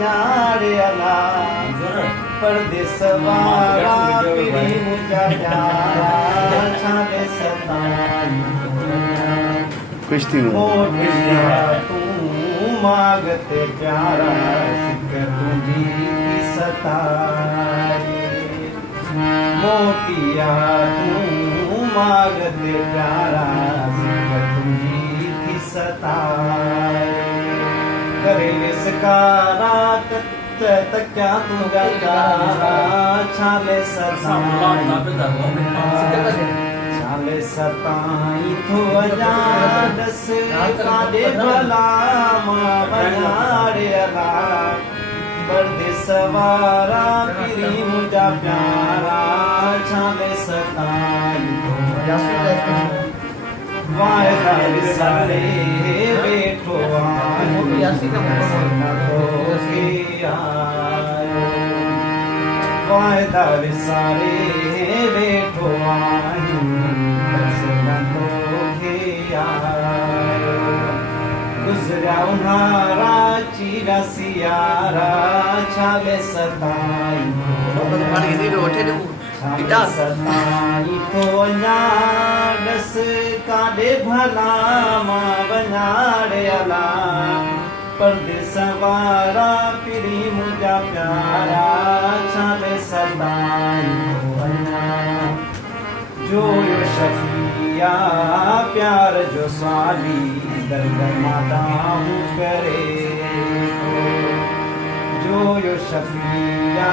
न्यारे अला परदेस वारा पीरी मुझा प्यारा छाले सताई मोटिया तू मागते प्यारा सिक तुझी की सताई मोटिया तू मागते प्यारा सिक तुझी की सताई करे इसकारा तक क्या तू गारा छाले सताई छाले सताई थो अजा दस काडे भला मां बयारे अला परदेस वारा पीरी मुझा प्यारा छाले सताई वायदा विसारे बैठो वायदा विसारे बैठो गुजरा उन्हारा चीरा सियारा छाले सताई सताई तो अञा दस काडे भला मां वञारे अला परदेस वारा पीरी मुझा प्यारा छाले सताई तो अञा जो यो शफिया प्यार जो साली दर्द मादाहूं करे जो यो शफिया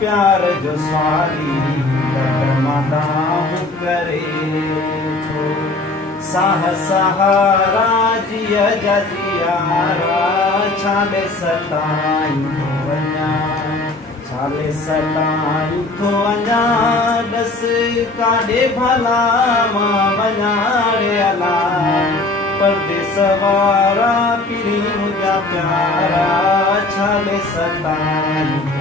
प्यार जो साली दर्द मादाहूं करे साह सहारा जिया जियारा छाले सताई तो वञा छाले सताई तो अञा दस काडे भला मां वञारे अला परदेस वारा पीरी मुझा प्यारा छाले सताई